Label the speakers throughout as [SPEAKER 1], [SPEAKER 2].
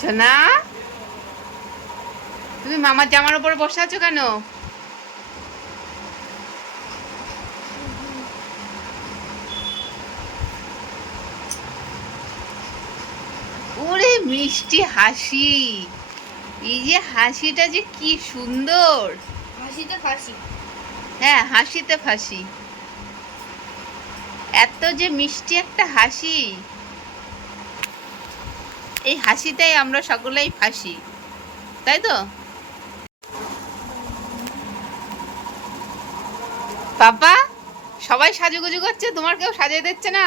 [SPEAKER 1] সোনা? তুমি মামার জামার উপরে বসে আছো কেন? ওরে মিষ্টি হাসি। এই যে হাসিটা যে কি সুন্দর।
[SPEAKER 2] হাসিতে ফাঁসি।
[SPEAKER 1] হ্যাঁ হাসিতে ফাঁসি। এত যে মিষ্টি একটা হাসি। এই হাসিটাই আমরা সকলেই ফাঁসি তাই তো? পাপা সবাই সাজুগুজু করছে তোমার কেউ সাজিয়ে দিচ্ছে না?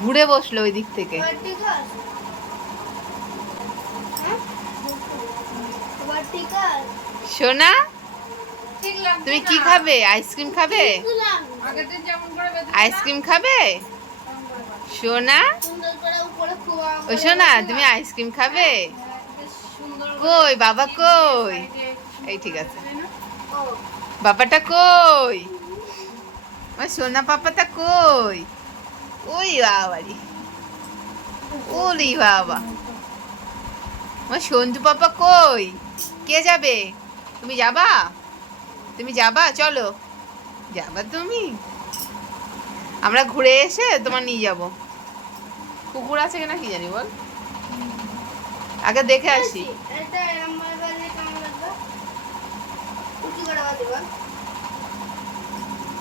[SPEAKER 1] ঘুরে বসল ওই দিক থেকে। সোনা তুমি কি খাবে? আইসক্রিম খাবে? আইসক্রিম খাবে। সোনা? ও সোনা, তুমি আইসক্রিম খাবে? কই, বাবা কই? এই ঠিক আছে। বাবাটা কই? আমার সোনা পাপাটা কই? ওই বাবারি। ওরে বাবা। আমার সঞ্জু পাপা কই? কে যাবে? তুমি যাবা? তুমি যাবা? চলো। যাবা তুমি? আমরা ঘুরে এসে তোমার নিয়ে যাব। কুকুর আছে কিনা কি জানি বল? আগে দেখে আসি।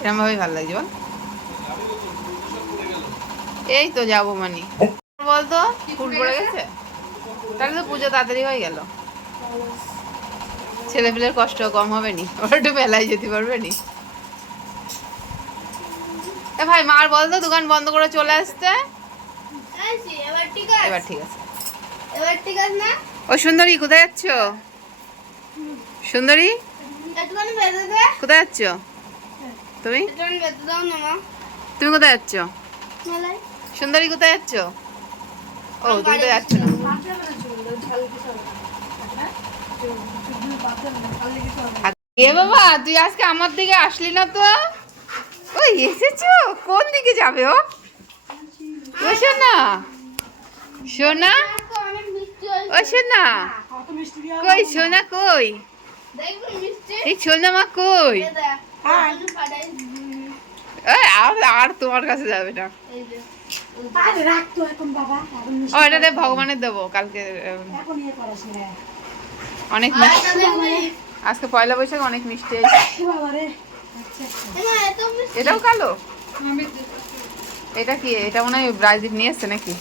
[SPEAKER 2] এরম
[SPEAKER 1] ভাবেই ভালো লাগছে বল। এই তো যাব মানি। বলতো ফুল পড়ে গেছে? তাহলে তো পুজো তাড়াতাড়ি হয়ে গেল। ছেলেপেলের কষ্ট কম হবে নি? ওরা একটু মেলায় যেতে পারবে নি? এ ভাই মার বলতো দোকান বন্ধ করে চলে আসতে।
[SPEAKER 2] আসি, এবার ঠিক আছে?
[SPEAKER 1] এবার ঠিক আছে।
[SPEAKER 2] এবার ঠিক আছে না?
[SPEAKER 1] ও সুন্দরী কোথায় যাচ্ছ? সুন্দরী। কোথায় যাচ্ছ? তুমি। তুমি কোথায় যাচ্ছ? সুন্দরী কোথায় যাচ্ছ? ও তুমি তো যাচ্ছ না। এ বাবা তুই আজকে আমার দিকে আসলি না তো? ও এসেছ? কোন দিকে যাবে ও? ও সোনা সোনা ও। সোনা কই
[SPEAKER 3] না।
[SPEAKER 1] সোনা কই এই সোনা মা কই আর তোমার কাছে যাবে না ও ভগবানের দেবো কালকে। অনেক? আজকে পয়লা বৈশাখ অনেক মিষ্টি। এটাও কালো এটা কি? এটা মনে হয় ব্রাজিল নিয়ে এসছে নাকি?